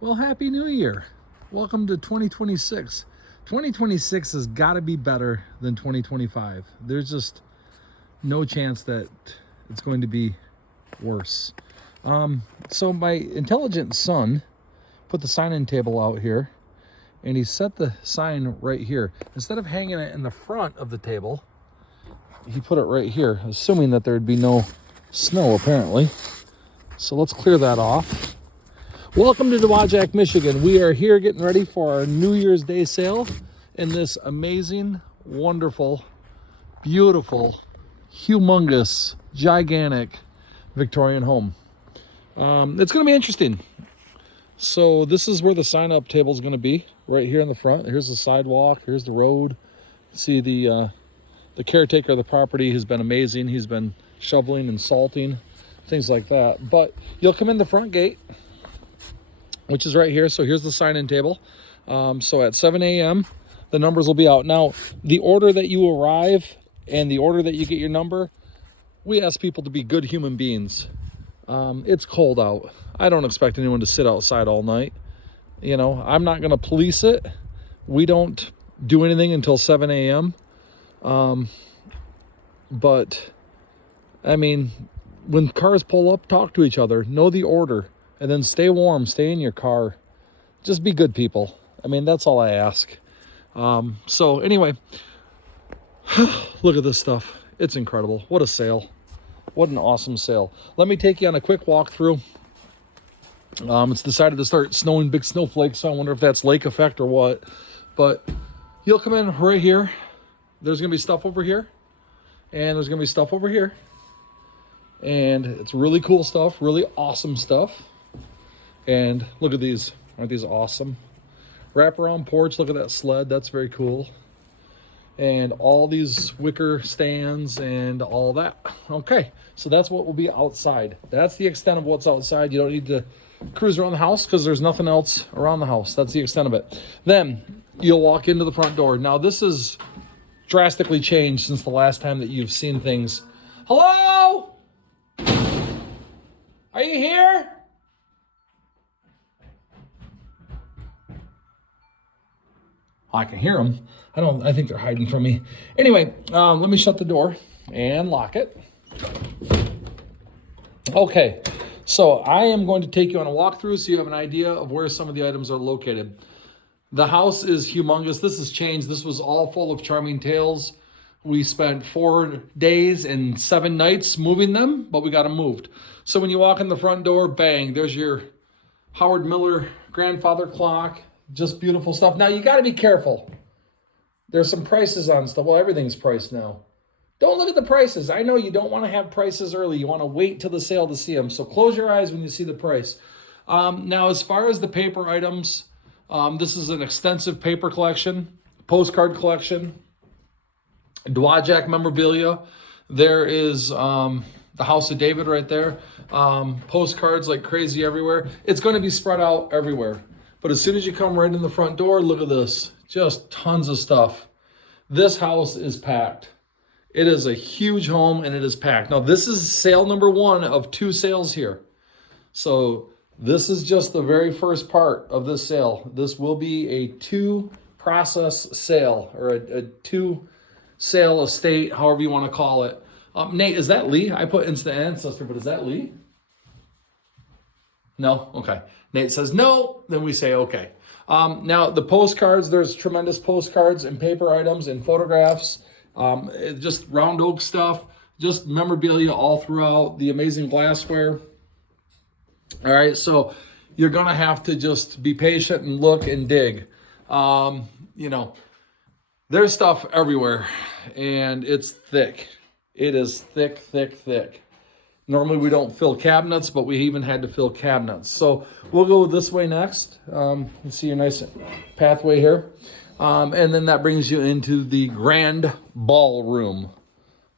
Well, Happy New Year. Welcome to 2026. 2026 has got to be better than 2025. There's just no chance that it's going to be worse. So my intelligent son put the sign-in table out here, and he set the sign right here. Instead of hanging it in the front of the table, he put it right here, assuming that there'd be no snow, apparently. So let's clear that off. Welcome to Dowagiac, Michigan. We are here getting ready for our New Year's Day sale in this amazing, wonderful, beautiful, humongous, gigantic Victorian home. It's going to be interesting. So this is where the sign-up table is going to be, right here in the front. Here's the sidewalk. Here's the road. See the caretaker of the property has been amazing. He's been shoveling and salting, things like that. But you'll come in the front gate, which is right here. So here's the sign-in table. So at 7 a.m., the numbers will be out. Now, the order that you arrive and the order that you get your number, we ask people to be good human beings. It's cold out. I don't expect anyone to sit outside all night. You know, I'm not going to police it. We don't do anything until 7 a.m. But, I mean, when cars pull up, talk to each other. Know the order. And then stay warm, stay in your car. Just be good people. I mean, that's all I ask. So anyway, look at this stuff. It's incredible. What a sale. What an awesome sale. Let me take you on a quick walkthrough. It's decided to start snowing big snowflakes, so I wonder if that's lake effect or what. But you'll come in right here. There's going to be stuff over here. And there's going to be stuff over here. And it's really cool stuff, really awesome stuff. And look at these. Aren't these awesome? Wraparound porch. Look at that sled. That's very cool. And all these wicker stands and all that. Okay, so that's what will be outside. That's the extent of what's outside. You don't need to cruise around the house because there's nothing else around the house. That's the extent of it. Then you'll walk into the front door. Now this is drastically changed since the last time that you've seen things. Hello? Are you here? I can hear them. I think they're hiding from me. Anyway, let me shut the door and lock it. Okay, so I am going to take you on a walkthrough so you have an idea of where some of the items are located. The house is humongous. This has changed. This was all full of charming tales. We spent 4 days and 7 nights moving them, but we got them moved. So when you walk in the front door, bang, there's your Howard Miller grandfather clock. Just beautiful stuff. Now, you got to be careful. There's some prices on stuff. Well, everything's priced now. Don't look at the prices. I know you don't want to have prices early. You want to wait till the sale to see them. So close your eyes when you see the price. Now, as far as the paper items, this is an extensive paper collection, postcard collection, Dowagiac memorabilia. There is the House of David right there. Postcards like crazy everywhere. It's going to be spread out everywhere. But as soon as you come right in the front door, look at this. Just tons of stuff. This house is packed. It is a huge home and it is packed. Now, this is sale number 1 of 2 sales here. So this is just the very first part of this sale. This will be a 2-process sale or a 2-sale estate, however you want to call it. Nate, is that Lee? I put Instant Ancestor, but is that Lee? No? Okay. Nate says no, then we say okay. Now, the postcards, there's tremendous postcards and paper items and photographs, just round oak stuff, just memorabilia all throughout, the amazing glassware. All right, so you're going to have to just be patient and look and dig. You know, there's stuff everywhere, and it's thick. It is thick, thick, thick. Normally we don't fill cabinets, but we even had to fill cabinets. So we'll go this way next. You see a nice pathway here. And then that brings you into the grand ballroom.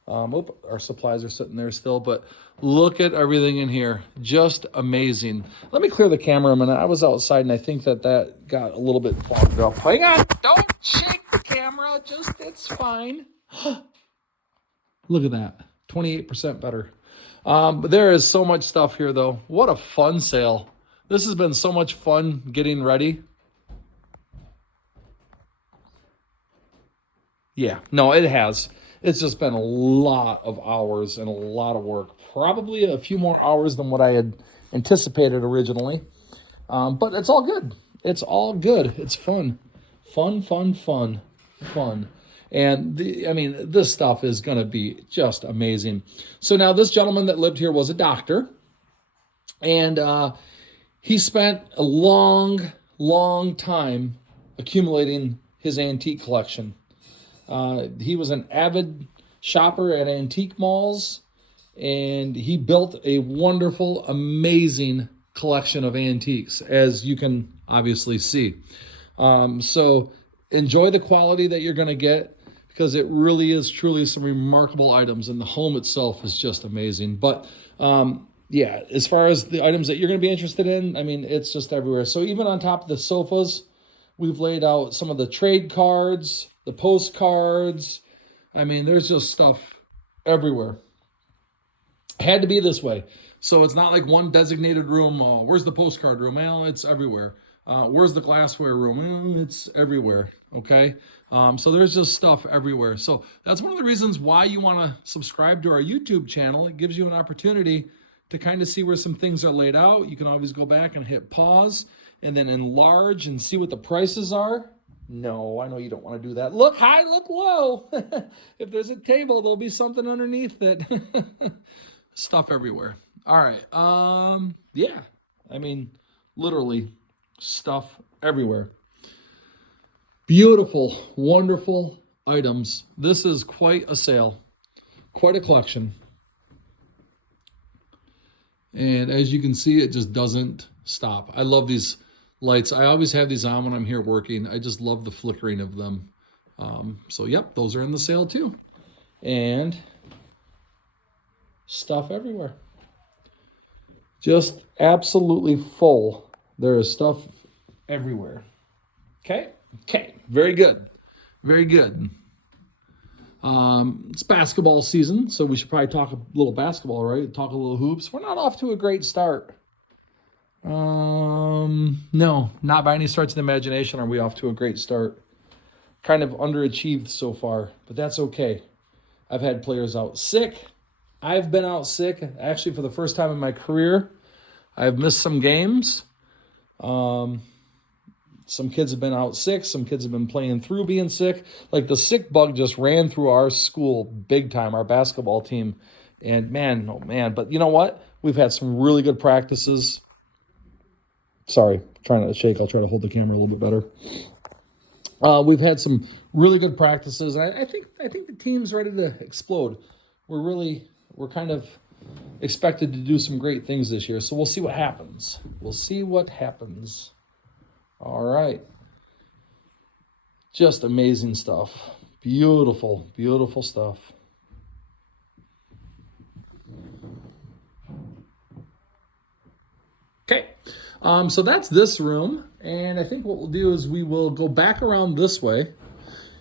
Our supplies are sitting there still, but look at everything in here. Just amazing. Let me clear the camera a minute. I was outside and I think that got a little bit fogged up. Hang on, don't shake the camera. It's fine. Look at that, 28% better. But there is so much stuff here though. What a fun sale. This has been so much fun getting ready. Yeah, no, it has. It's just been a lot of hours and a lot of work. Probably a few more hours than what I had anticipated originally. But it's all good. It's all good. It's fun. Fun, fun, fun, fun. And I mean, this stuff is going to be just amazing. So now this gentleman that lived here was a doctor. And he spent a long, long time accumulating his antique collection. He was an avid shopper at antique malls, and he built a wonderful, amazing collection of antiques, as you can obviously see. So enjoy the quality that you're going to get, because it really is truly some remarkable items, and the home itself is just amazing. But yeah, as far as the items that you're going to be interested in, I mean, it's just everywhere. So even on top of the sofas, we've laid out some of the trade cards, the postcards. I mean, there's just stuff everywhere. Had to be this way. So it's not like one designated room. Where's the postcard room? Well, it's everywhere. Where's the glassware room? Well, it's everywhere. Okay. So there's just stuff everywhere. So that's one of the reasons why you want to subscribe to our YouTube channel. It gives you an opportunity to kind of see where some things are laid out. You can always go back and hit pause and then enlarge and see what the prices are. No, I know you don't want to do that. Look high, look low. If there's a table, there'll be something underneath it. Stuff everywhere. All right. Yeah. I mean, literally stuff everywhere. Beautiful, wonderful items. This is quite a sale, quite a collection. And as you can see, it just doesn't stop. I love these lights. I always have these on when I'm here working. I just love the flickering of them. So yep, those are in the sale too. And stuff everywhere. Just absolutely full. There is stuff everywhere. Okay? Okay. Very good. Very good. It's basketball season, so we should probably talk a little basketball, right? Talk a little hoops. We're not off to a great start. No, not by any stretch of the imagination are we off to a great start. Kind of underachieved so far, but that's okay. I've had players out sick. I've been out sick. Actually, for the first time in my career, I've missed some games. Some kids have been out sick. Some kids have been playing through being sick. Like the sick bug just ran through our school big time, our basketball team. And man, oh man. But you know what? We've had some really good practices. Sorry, trying not to shake. I'll try to hold the camera a little bit better. We've had some really good practices. I think the team's ready to explode. We're kind of expected to do some great things this year. So we'll see what happens. We'll see what happens. All right. Just amazing stuff. Beautiful, beautiful stuff. Okay. So that's this room. And I think what we'll do is we will go back around this way.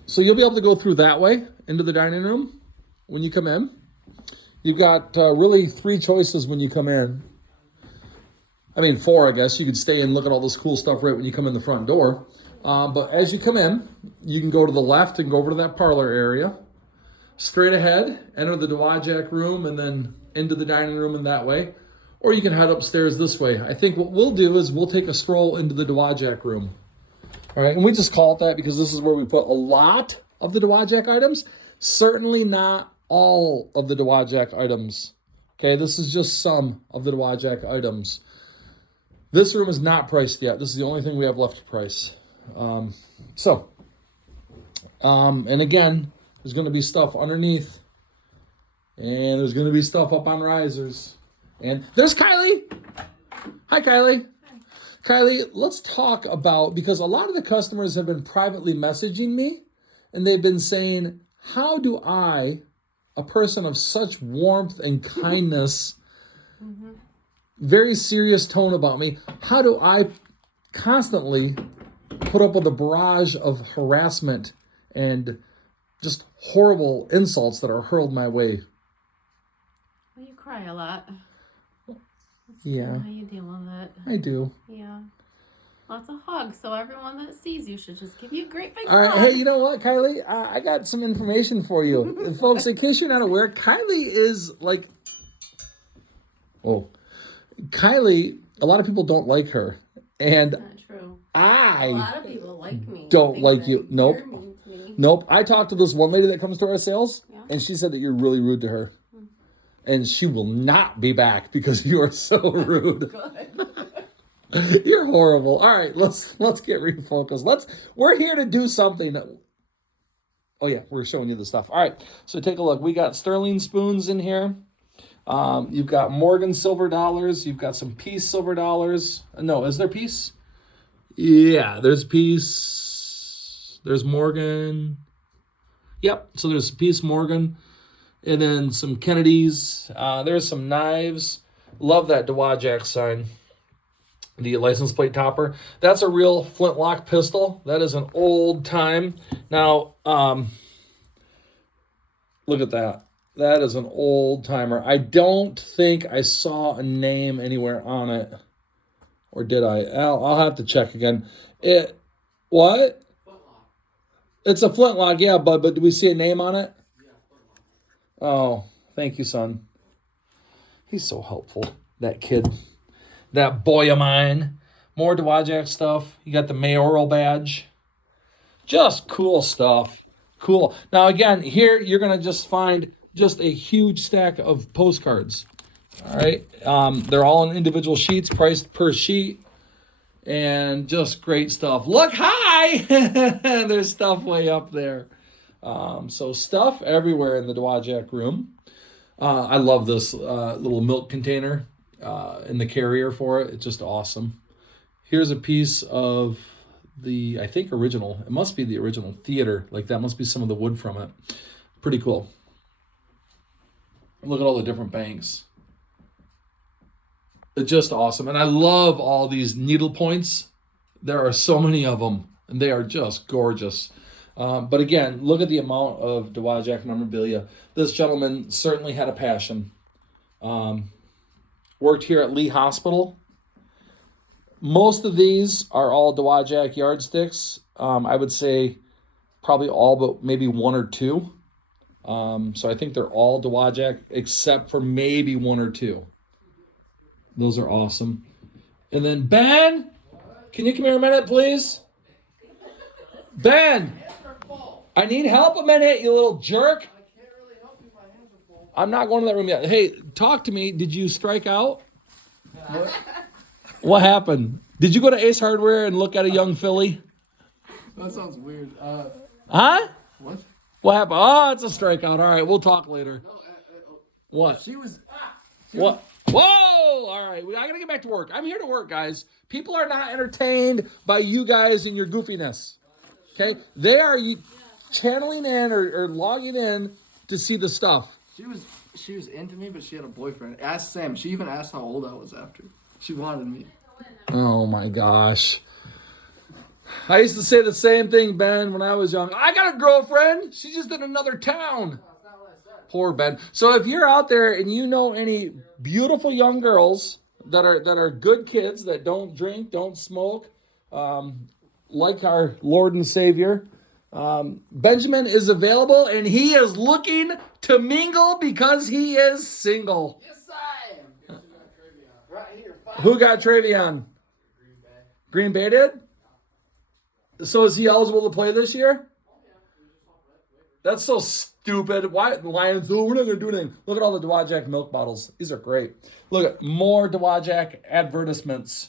So you'll be able to go through that way into the dining room when you come in. You've got really 3 choices when you come in. I mean, 4, I guess. You could stay and look at all this cool stuff right when you come in the front door. But as you come in, you can go to the left and go over to that parlor area. Straight ahead, enter the Dowagiac room and then into the dining room in that way. Or you can head upstairs this way. I think what we'll do is we'll take a stroll into the Dowagiac room. All right, and we just call it that because this is where we put a lot of the Dowagiac items. Certainly not all of the Dowagiac items. Okay, this is just some of the Dowagiac items. This room is not priced yet. This is the only thing we have left to price. And again, there's going to be stuff underneath. And there's going to be stuff up on risers. And there's Kylie. Hi, Kylie. Kylie, let's talk about, because a lot of the customers have been privately messaging me, and they've been saying, how do I, a person of such warmth and kindness, very serious tone about me, how do I constantly put up with a barrage of harassment and just horrible insults that are hurled my way? Well, you cry a lot. That's yeah. how you deal with it. I do. Lots of hugs, so everyone that sees you should just give you a great big All right, hug. hey, you know what, Kylie? I got some information for you. Folks, in case you're not aware, Kylie is like... Oh. Kylie, a lot of people don't like her. And Not true. I... A lot of people like me. Don't like you. Nope. You're mean to me. Nope. I talked to this one lady that comes to our sales, Yeah. and she said that you're really rude to her. And she will not be back because you are so rude. Good. You're horrible. All right, let's get refocused. We're here to do something. Oh yeah, we're showing you the stuff. All right, so take a look. We got sterling spoons in here. You've got Morgan silver dollars. You've got some Peace silver dollars. No, is there Peace? Yeah, there's Peace. There's Morgan. Yep. So there's Peace, Morgan, and then some Kennedys. There's some knives. Love that Dowagiac sign. The license plate topper. That's a real flintlock pistol. That is an old time. Now, look at that. That is an old timer. I don't think I saw a name anywhere on it. Or did I? I'll have to check again. What? Flintlock. It's a flintlock, yeah, but do we see a name on it? Yeah, flintlock. Oh, thank you, son. He's so helpful, that kid. That boy of mine. More Dowagiac stuff. You got the mayoral badge. Just cool stuff. Cool. Now, again, here you're going to just find just a huge stack of postcards. All right. They're all in individual sheets, priced per sheet. And just great stuff. Look, hi! There's stuff way up there. So stuff everywhere in the Dowagiac room. I love this little milk container. In the carrier for it. It's just awesome. Here's a piece of the, I think, original. It must be the original theater. Like, that must be some of the wood from it. Pretty cool. Look at all the different banks. It's just awesome. And I love all these needle points. There are so many of them, and they are just gorgeous. But again, look at the amount of Dowagiac memorabilia. This gentleman certainly had a passion. Worked here at Lee Hospital. Most of these are all Dowagiac yardsticks. I would say probably all but maybe one or two. So I think they're all Dowagiac except for maybe one or two. Those are awesome. And then Ben, can you come here a minute, please? Ben, I need help a minute, you little jerk. I'm not going to that room yet. Hey, talk to me. Did you strike out? What happened? Did you go to Ace Hardware and look at a young filly? That sounds weird. Huh? What? What happened? Oh, it's a strikeout. All right, we'll talk later. What? She was... What? Whoa! All right, I got to get back to work. I'm here to work, guys. People are not entertained by you guys and your goofiness. Okay? They are channeling in or logging in to see the stuff. She was into me, but she had a boyfriend. Ask Sam. She even asked how old I was after. She wanted me. Oh my gosh. I used to say the same thing, Ben, when I was young. I got a girlfriend. She's just in another town. Poor Ben. So if you're out there and you know any beautiful young girls that are good kids that don't drink, don't smoke, like our Lord and Savior, Benjamin is available and he is looking to mingle because he is single. Yes, I am. Right here. Who got Travion? Green Bay did? So is he eligible to play this year? That's so stupid. Why the Lions? Oh, we're not going to do anything. Look at all the Dowagiac milk bottles. These are great. Look at more Dowagiac advertisements.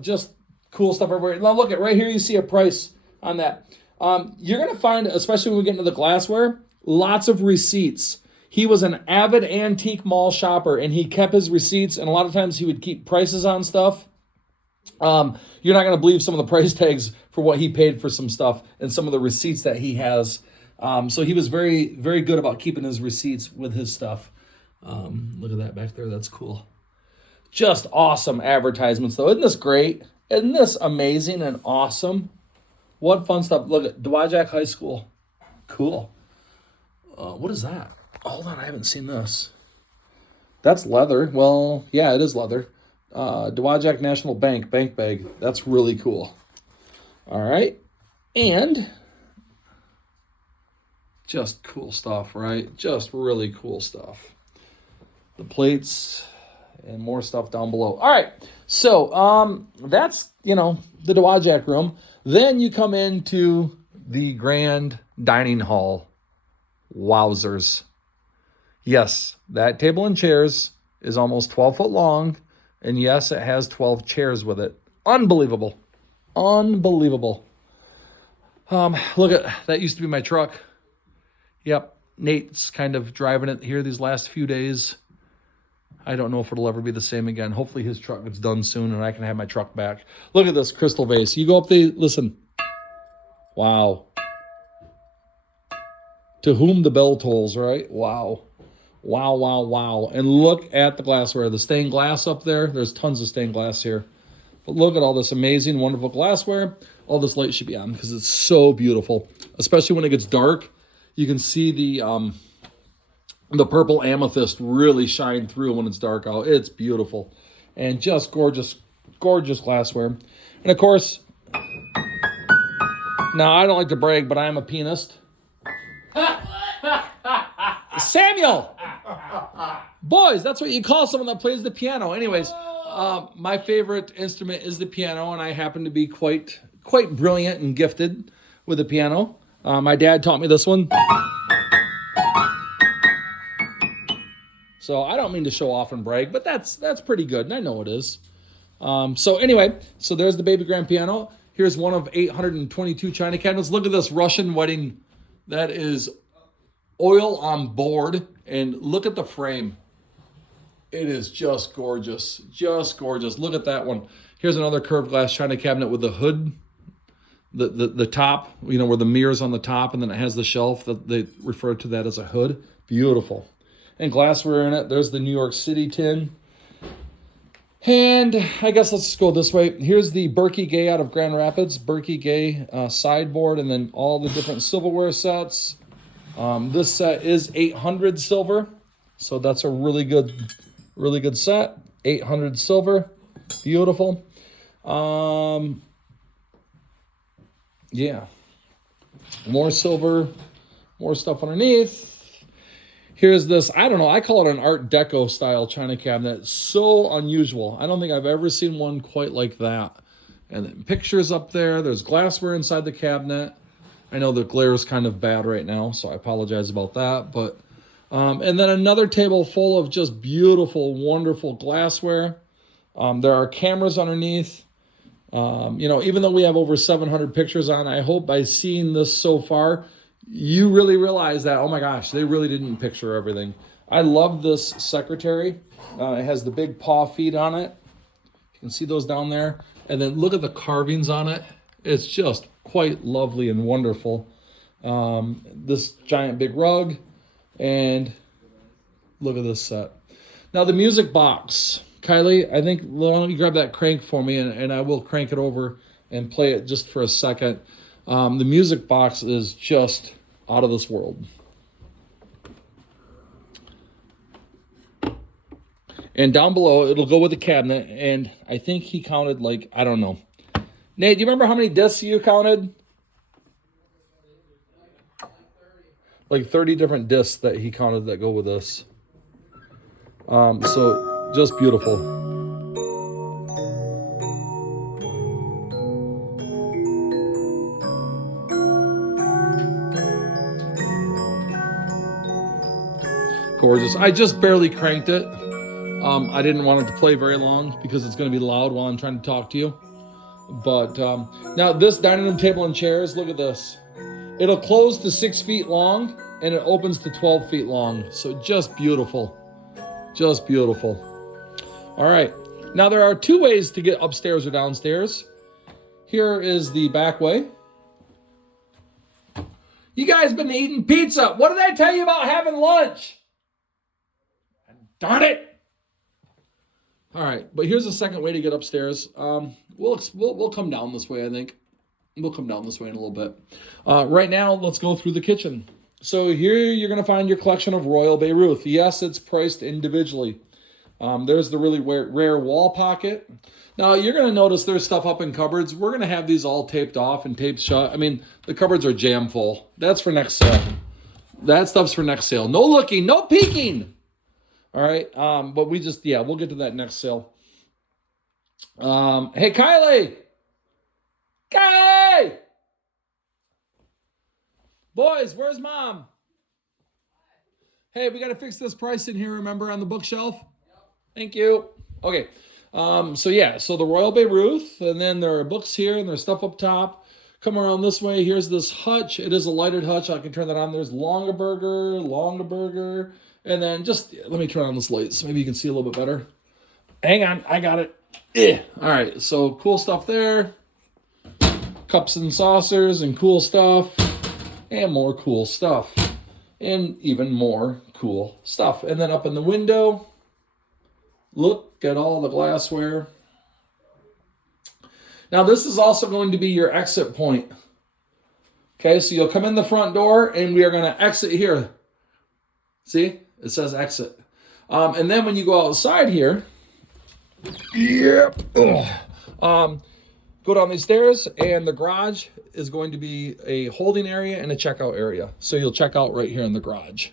Just cool stuff everywhere. Now look at right here. You see a price on that. You're going to find, especially when we get into the glassware, lots of receipts. He was an avid antique mall shopper, and he kept his receipts, and a lot of times he would keep prices on stuff. You're not going to believe some of the price tags for what he paid for some stuff and some of the receipts that he has. So he was very, very good about keeping his receipts with his stuff. Look at that back there. That's cool. Just awesome advertisements, though. Isn't this great? Isn't this amazing and awesome? What fun stuff. Look at Dowagiac High School. Cool. What is that? Hold on, I haven't seen this. That's leather. Well, yeah, it is leather. Dowagiac National Bank bank bag. That's really cool. All right. And just cool stuff, right? Just really cool stuff. The plates and more stuff down below. All right. So that's, the Dowagiac room. Then you come into the grand dining hall. Wowzers. Yes, that table and chairs is almost 12 foot long. And yes, it has 12 chairs with it. Unbelievable. Unbelievable. Look at that. Used to be my truck. Yep. Nate's kind of driving it here these last few days. I don't know if it'll ever be the same again. Hopefully his truck gets done soon and I can have my truck back. Look at this crystal vase. You go up there, listen. Wow. To whom the bell tolls, right? Wow. Wow, wow, wow. And look at the glassware. The stained glass up there. There's tons of stained glass here. But look at all this amazing, wonderful glassware. All this light should be on because it's so beautiful. Especially when it gets dark. You can see the purple amethyst really shine through when it's dark out. It's beautiful. And just gorgeous, gorgeous glassware. And of course, now I don't like to brag, but I am a pianist. Samuel! Boys, that's what you call someone that plays the piano. Anyways, my favorite instrument is the piano, and I happen to be quite brilliant and gifted with the piano. My dad taught me this one. So I don't mean to show off and brag, but that's pretty good, and I know it is. So anyway, so there's the baby grand piano. Here's one of 822 china cabinets. Look at this Russian wedding. That is oil on board, and look at the frame. It is just gorgeous, just gorgeous. Look at that one. Here's another curved glass china cabinet with the hood, the top, where the mirror's on the top, and then it has the shelf that they refer to that as a hood. Beautiful. And glassware in it. There's the New York City tin. And I guess let's just go this way. Here's the Berkey Gay out of Grand Rapids. Berkey Gay sideboard, and then all the different silverware sets. This set is 800 silver. So that's a really good set. 800 silver. Beautiful. Yeah. More silver. More stuff underneath. Here's this, I don't know, I call it an Art Deco style china cabinet. So unusual. I don't think I've ever seen one quite like that. And then pictures up there. There's glassware inside the cabinet. I know the glare is kind of bad right now, so I apologize about that. But and then another table full of just beautiful, wonderful glassware. There are cameras underneath. Even though we have over 700 pictures on, I hope by seeing this so far, you really realize that, oh my gosh, they really didn't picture everything. I love this secretary. It has the big paw feet on it. You can see those down there. And then look at the carvings on it. It's just quite lovely and wonderful. This giant big rug. And look at this set. Now the music box. Kylie, I think, why don't you grab that crank for me, and I will crank it over and play it just for a second. The music box is just out of this world. And down below, it'll go with the cabinet. And I think he counted I don't know. Nate, do you remember how many discs you counted? Like 30 different discs that he counted that go with this. So just beautiful. Gorgeous. I just barely cranked it. I didn't want it to play very long because it's going to be loud while I'm trying to talk to you. But now this dining room table and chairs, look at this. It'll close to 6 feet long and it opens to 12 feet long. So just beautiful. Just beautiful. All right. Now there are two ways to get upstairs or downstairs. Here is the back way. You guys been eating pizza. What did I tell you about having lunch? Darn it! All right, but here's the second way to get upstairs. We'll come down this way, I think. We'll come down this way in a little bit. Right now, let's go through the kitchen. So here you're going to find your collection of Royal Beirut. Yes, it's priced individually. There's the really rare wall pocket. Now, you're going to notice there's stuff up in cupboards. We're going to have these all taped off and taped shut. I mean, the cupboards are jam full. That's for next sale. That stuff's for next sale. No looking, no peeking. All right. But we'll get to that next sale. Hey, Kylie. Kylie! Boys, where's Mom? Hey, we got to fix this price in here, remember, on the bookshelf? Yep. Thank you. Okay. So the Royal Beirut, and then there are books here, and there's stuff up top. Come around this way. Here's this hutch. It is a lighted hutch. I can turn that on. There's Longaberger, and then let me turn on this light so maybe you can see a little bit better. Hang on, I got it. All right, so cool stuff there. Cups and saucers and cool stuff, and more cool stuff, and even more cool stuff. And then up in the window, look at all the glassware. Now, this is also going to be your exit point. Okay, so you'll come in the front door, and we are going to exit here. See? It says exit. And then when you go outside here, yep. Go down these stairs, and the garage is going to be a holding area and a checkout area. So you'll check out right here in the garage.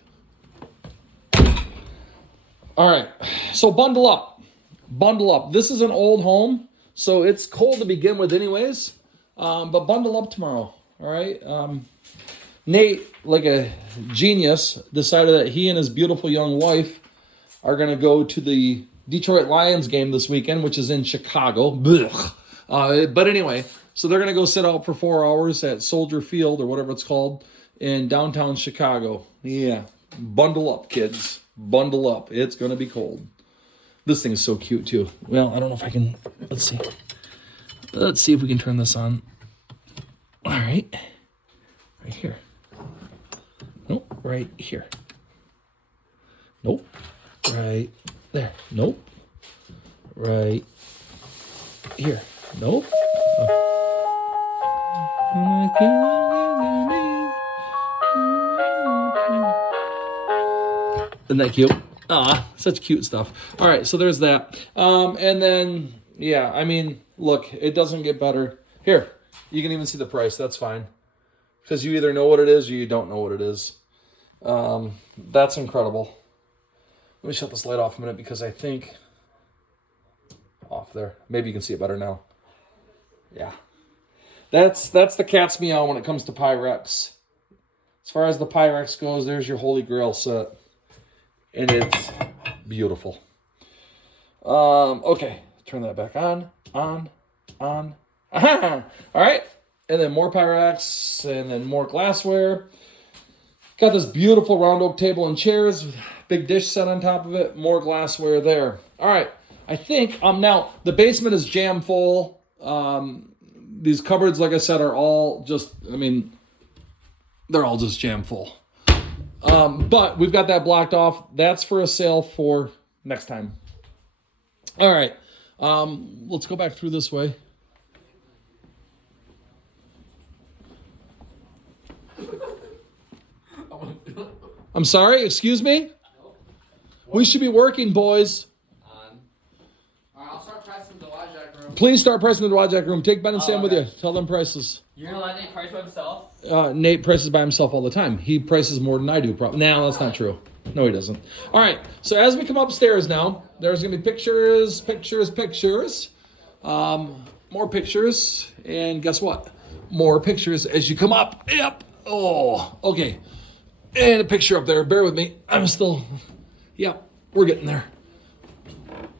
All right, so bundle up. Bundle up. This is an old home, so it's cold to begin with anyways, but bundle up tomorrow, all right? Nate, like a genius, decided that he and his beautiful young wife are going to go to the Detroit Lions game this weekend, which is in Chicago. But anyway, so they're going to go sit out for 4 hours at Soldier Field or whatever it's called in downtown Chicago. Yeah, bundle up, kids. Bundle up. It's going to be cold. This thing is so cute, too. Well, I don't know if I can... Let's see. Let's see if we can turn this on. All right. Right here. Nope. Right here. Nope. Right there. Nope. Right here. Nope. Isn't that cute? Such cute stuff. All right, so there's that. And then, yeah, I mean, look, it doesn't get better. Here, you can even see the price. That's fine. Because you either know what it is or you don't know what it is. That's incredible. Let me shut this light off a minute because I think... Off there. Maybe you can see it better now. Yeah. That's the cat's meow when it comes to Pyrex. As far as the Pyrex goes, there's your Holy Grail set. And it's beautiful. Okay. Turn that back on. Aha! All right. And then more Pyrex. And then more glassware. Got this beautiful round oak table and chairs. Big dish set on top of it. More glassware there. All right. I think, now, the basement is jam full. These cupboards, like I said, are all just, they're all just jam full. But we've got that blocked off. That's for a sale for next time. All right. Let's go back through this way. I'm sorry, excuse me? We should be working, boys. I'll start pricing the Dowagiac room. Please start pricing the Dowagiac room. Take Ben and Sam with you. Tell them prices. You're going to let Nate price by himself? Nate prices by himself all the time. He prices more than I do. No, that's not true. No, he doesn't. All right. So as we come upstairs now, there's going to be pictures. More pictures. And guess what? More pictures as you come up. Yep. Oh, okay. And a picture up there. Bear with me. Yep, we're getting there.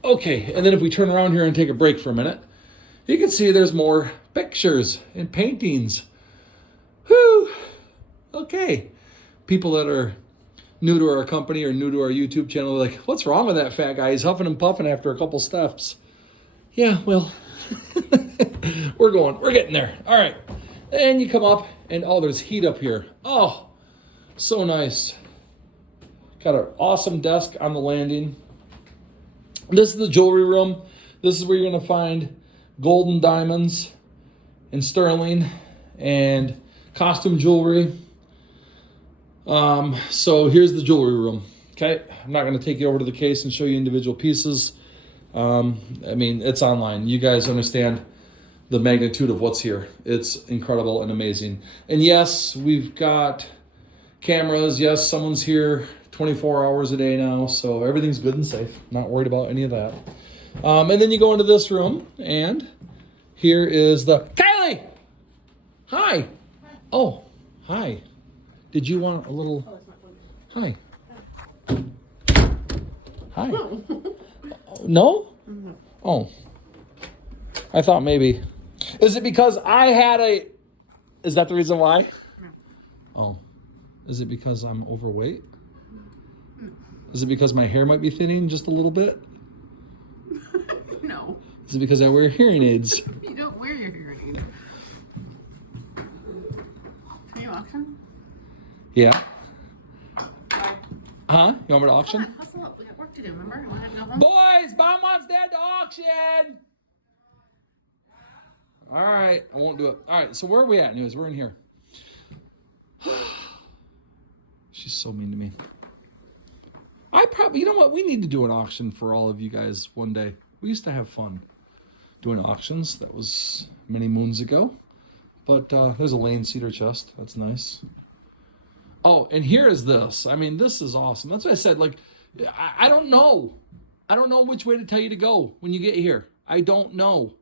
Okay, and then if we turn around here and take a break for a minute, you can see there's more pictures and paintings. Whew. Okay. People that are new to our company or new to our YouTube channel are like, what's wrong with that fat guy? He's huffing and puffing after a couple steps. Yeah, well, we're getting there. All right. And you come up and, there's heat up here. Oh, so nice. Got an awesome desk on the landing. This is the jewelry room. This is where you're going to find gold and diamonds and sterling and costume jewelry. So here's the jewelry room. Okay, I'm not going to take you over to the case and show you individual pieces. I mean, it's online. You guys understand the magnitude of what's here. It's incredible and amazing. And yes, we've got cameras. Yes, someone's here 24 hours a day now, so everything's good and safe. Not worried about any of that. And then you go into this room, and here is the... Kylie! Hi! Oh, hi. Did you want a little... Hi. Hi. No? Oh. I thought maybe. Is it because I had a... Is that the reason why? Oh. Is it because I'm overweight? Is it because my hair might be thinning just a little bit? No. Is it because I wear hearing aids? You don't wear your hearing aids. Are you auction? Yeah. Huh? You want me to auction? Come on, hustle up. We got work to do, remember? We have to go home. Boys, Mom wants Dad to auction! All right, I won't do it. All right, so where are we at anyways? We're in here. She's so mean to me. You know what? We need to do an auction for all of you guys one day. We used to have fun doing auctions. That was many moons ago. But there's a Lane cedar chest. That's nice. Oh, and here is this. I mean, this is awesome. That's what I said. Like, I don't know. I don't know which way to tell you to go when you get here. I don't know.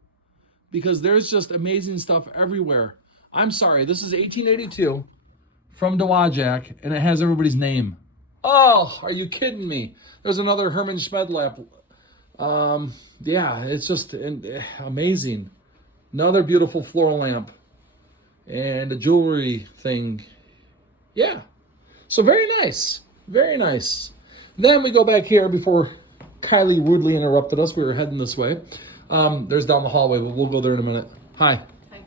Because there's just amazing stuff everywhere. I'm sorry. This is 1882 from Dowagiac, and it has everybody's name. Oh, are you kidding me? There's another Herman Schmed lamp. Yeah, it's just amazing. Another beautiful floral lamp. And a jewelry thing. Yeah. So very nice. Very nice. Then we go back here before Kylie rudely interrupted us. We were heading this way. There's down the hallway, but we'll go there in a minute. Hi. Hi.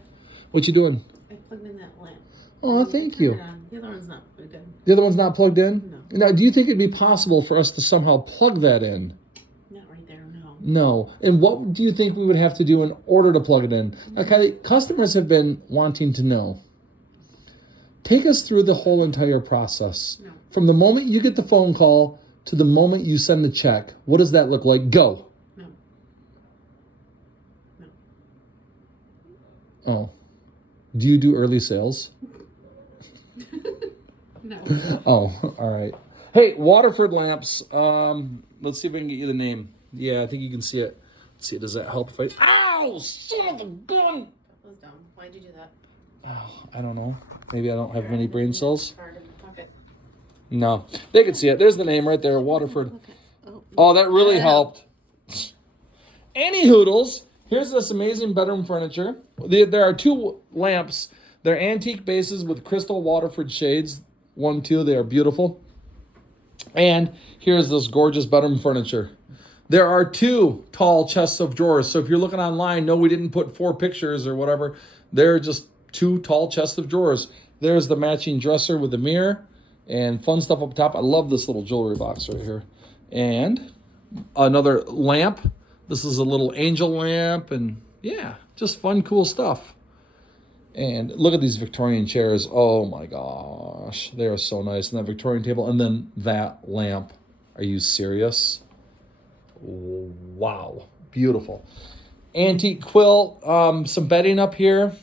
What you doing? I plugged in that lamp. Oh, thank you. The other one's not plugged in. The other one's not plugged in? No. Now, do you think it'd be possible for us to somehow plug that in? Not right there, no. No. And what do you think we would have to do in order to plug it in? Okay, customers have been wanting to know. Take us through the whole entire process. No. From the moment you get the phone call to the moment you send the check. What does that look like? Go. No. No. Oh. Do you do early sales? No. Oh, all right. Hey, Waterford lamps. Let's see if I can get you the name. Yeah, I think you can see it. Let's see, does that help if I... Ow! Son of a gun! That was dumb. Why'd you do that? Oh, I don't know. Maybe I don't have many brain cells. Card in the pocket. No. They can see it. There's the name right there, Waterford. Okay. Oh, that really helped. Any hoodles. Here's this amazing bedroom furniture. There are two lamps. They're antique bases with crystal Waterford shades. 1, 2, they are beautiful. And here's this gorgeous bedroom furniture. There are 2 tall chests of drawers. So if you're looking online, no, we didn't put 4 pictures or whatever. They're just 2 tall chests of drawers. There's the matching dresser with the mirror and fun stuff up top. I love this little jewelry box right here. And another lamp. This is a little angel lamp, and yeah, just fun, cool stuff. And look at these Victorian chairs. Oh my gosh, they are so nice. And that Victorian table, and then that lamp. Are you serious? Wow, beautiful. Antique quilt, some bedding up here.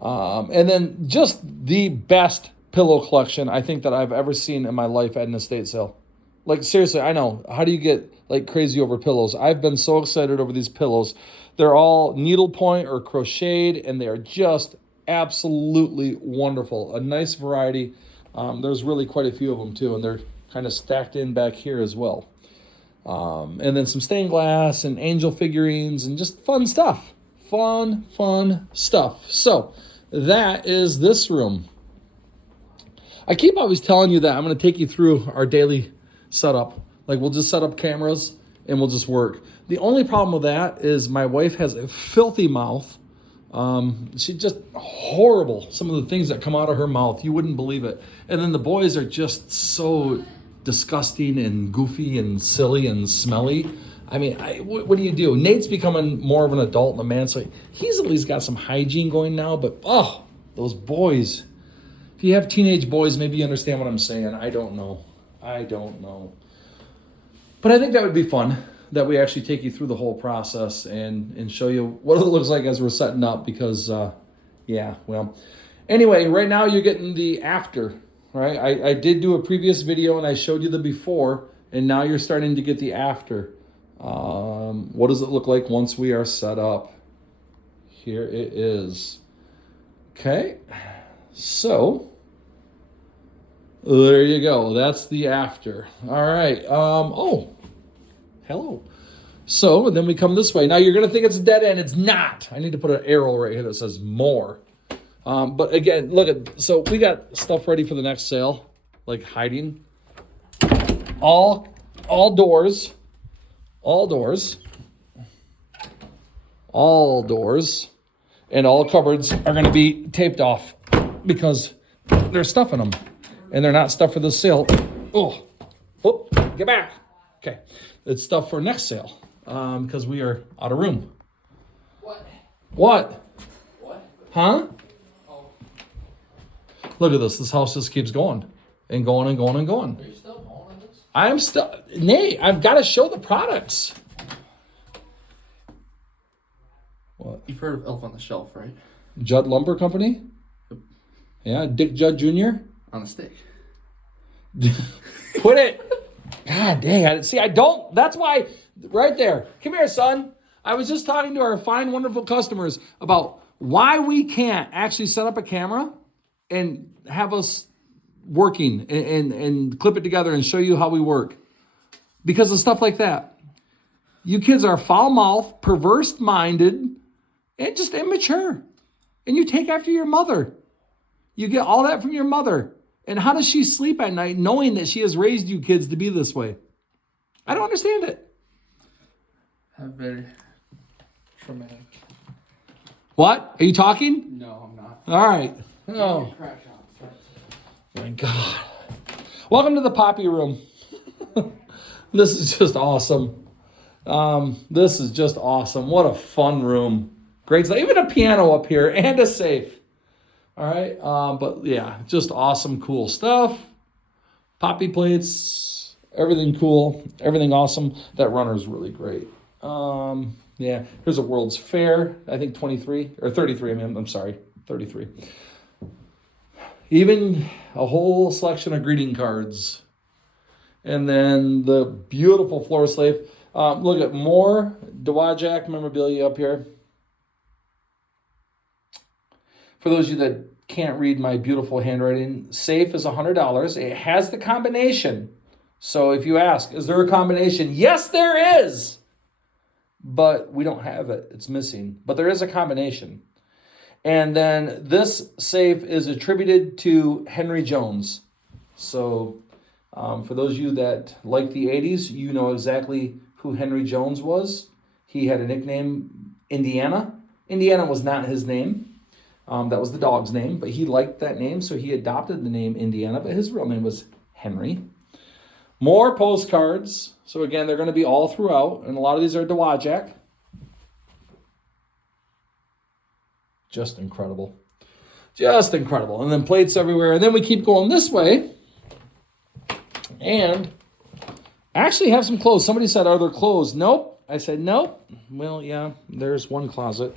And then just the best pillow collection I think that I've ever seen in my life at an estate sale. Like, seriously, I know. How do you get like crazy over pillows? I've been so excited over these pillows. They're all needlepoint or crocheted, and they are just absolutely wonderful. A nice variety. There's really quite a few of them, too, and they're kind of stacked in back here as well. And then some stained glass and angel figurines and just fun stuff. Fun stuff. So that is this room. I keep always telling you that I'm going to take you through our daily setup. Like, we'll just set up cameras and we'll just work. The only problem with that is my wife has a filthy mouth. She's just horrible. Some of the things that come out of her mouth, you wouldn't believe it. And then the boys are just so disgusting and goofy and silly and smelly. I mean, what do you do? Nate's becoming more of an adult and a man, so he's at least got some hygiene going now. But, those boys. If you have teenage boys, maybe you understand what I'm saying. I don't know. I don't know. But I think that would be fun, that we actually take you through the whole process and show you what it looks like as we're setting up because, anyway, right now you're getting the after, right? I did do a previous video and I showed you the before, and now you're starting to get the after. What does it look like once we are set up? Here it is. Okay, so there you go. That's the after. All right. Oh, hello. So then we come this way. Now you're going to think it's a dead end. It's not. I need to put an arrow right here that says more. But again, look at, so we got stuff ready for the next sale, like hiding. All doors, and all cupboards are going to be taped off because there's stuff in them, and they're not stuff for this sale. Oh, get back. Okay, it's stuff for next sale because we are out of room. What? Huh? Oh. Look at this. This house just keeps going and going and going and going. Are you still home on this? I'm still, Nate, I've got to show the products. What? You've heard of Elf on the Shelf, right? Judd Lumber Company? Yeah, Dick Judd Jr. On a stick. Put it. God dang, I don't, that's why, right there. Come here, son. I was just talking to our fine, wonderful customers about why we can't actually set up a camera and have us working and clip it together and show you how we work. Because of stuff like that. You kids are foul-mouthed, perverse-minded, and just immature. And you take after your mother. You get all that from your mother. And how does she sleep at night knowing that she has raised you kids to be this way? I don't understand it. Very traumatic. What? Are you talking? No, I'm not. All right. Oh, Crash on. my God. Welcome to the Poppy Room. This is just awesome. This is just awesome. What a fun room. Great stuff. Even a piano up here and a safe. All right. But yeah, just awesome, cool stuff. Poppy plates, everything cool, everything awesome. That runner's really great. Yeah, here's a World's Fair, I think 23 or 33. I'm sorry, 33. Even a whole selection of greeting cards. And then the beautiful floor slave. Look at more Dowagiac memorabilia up here. For those of you that can't read my beautiful handwriting, safe is $100. It has the combination. So if you ask, is there a combination? Yes, there is. But we don't have it. It's missing. But there is a combination. And then this safe is attributed to Henry Jones. So for those of you that like the 80s, you know exactly who Henry Jones was. He had a nickname, Indiana. Indiana was not his name. That was the dog's name, but he liked that name, so he adopted the name Indiana, but his real name was Henry. More postcards. So again, they're going to be all throughout, and a lot of these are Dowagiac. Just incredible. Just incredible. And then plates everywhere. And then we keep going this way. And I actually have some clothes. Somebody said, are there clothes? Nope. I said, nope. Well, yeah, there's one closet.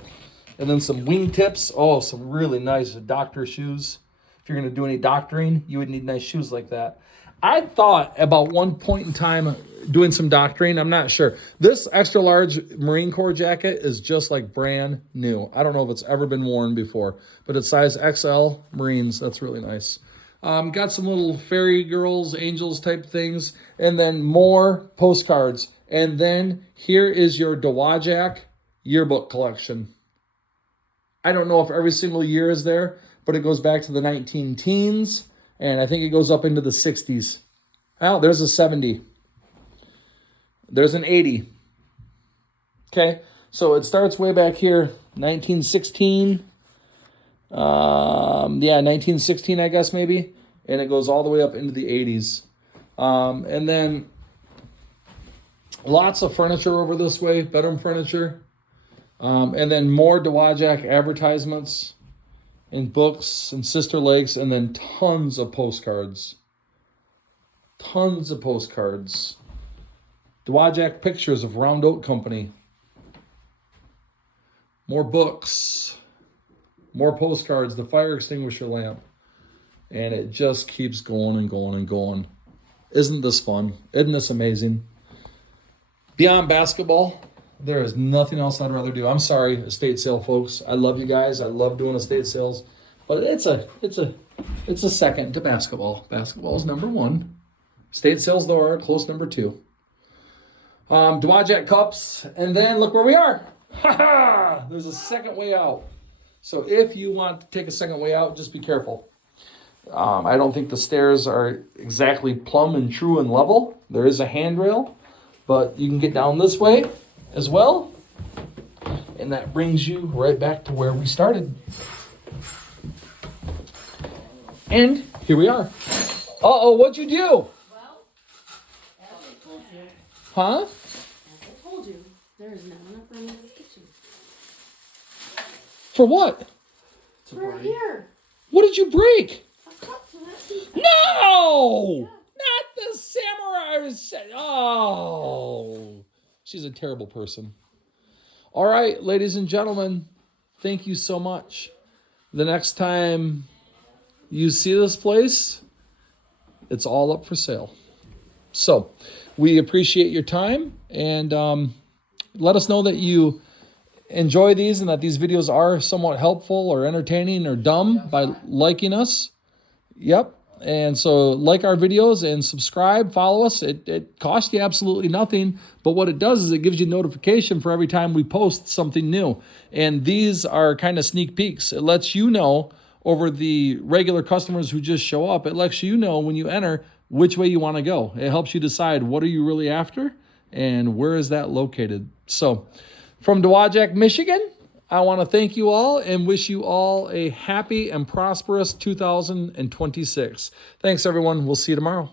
And then some wingtips. Oh, some really nice doctor shoes. If you're going to do any doctoring, you would need nice shoes like that. I thought about one point in time doing some doctoring. I'm not sure. This extra large Marine Corps jacket is just like brand new. I don't know if it's ever been worn before, but it's size XL Marines. That's really nice. Got some little fairy girls, angels type things, and then more postcards. And then here is your Dowagiac yearbook collection. I don't know if every single year is there, but it goes back to the 19 teens, and I think it goes up into the 60s. Oh, there's a 70. There's an 80. Okay, so it starts way back here, 1916. 1916, I guess, maybe. And it goes all the way up into the 80s. And then lots of furniture over this way, bedroom furniture. And then more Dowagiac advertisements and books and Sister Lakes, and then tons of postcards. Tons of postcards. Dowagiac pictures of Round Oak Company. More books. More postcards. The fire extinguisher lamp. And it just keeps going and going and going. Isn't this fun? Isn't this amazing? Beyond basketball, there is nothing else I'd rather do. I'm sorry, estate sale folks. I love you guys. I love doing estate sales. But it's a second to basketball. Basketball is number one. Estate sales, though, are close number two. Dowagiac cups. And then look where we are. Ha ha! There's a second way out. So if you want to take a second way out, just be careful. I don't think the stairs are exactly plumb and true and level. There is a handrail, but you can get down this way as well. And that brings you right back to where we started. And here we are. Uh-oh, what'd you do? Well, as I told you. Huh? As I told you, there is not enough room in this kitchen. For what? Right here. What did you break? A cup, so that's the No! Not the samurai. Oh, she's a terrible person. All right, ladies and gentlemen, thank you so much. The next time you see this place, it's all up for sale. So we appreciate your time, and let us know that you enjoy these and that these videos are somewhat helpful or entertaining or dumb by liking us. Yep. And so like our videos and subscribe, follow us. It costs you absolutely nothing. But what it does is it gives you notification for every time we post something new. And these are kind of sneak peeks. It lets you know over the regular customers who just show up. It lets you know when you enter which way you want to go. It helps you decide what are you really after and where is that located. So from Dowagiac, Michigan, I want to thank you all and wish you all a happy and prosperous 2026. Thanks, everyone. We'll see you tomorrow.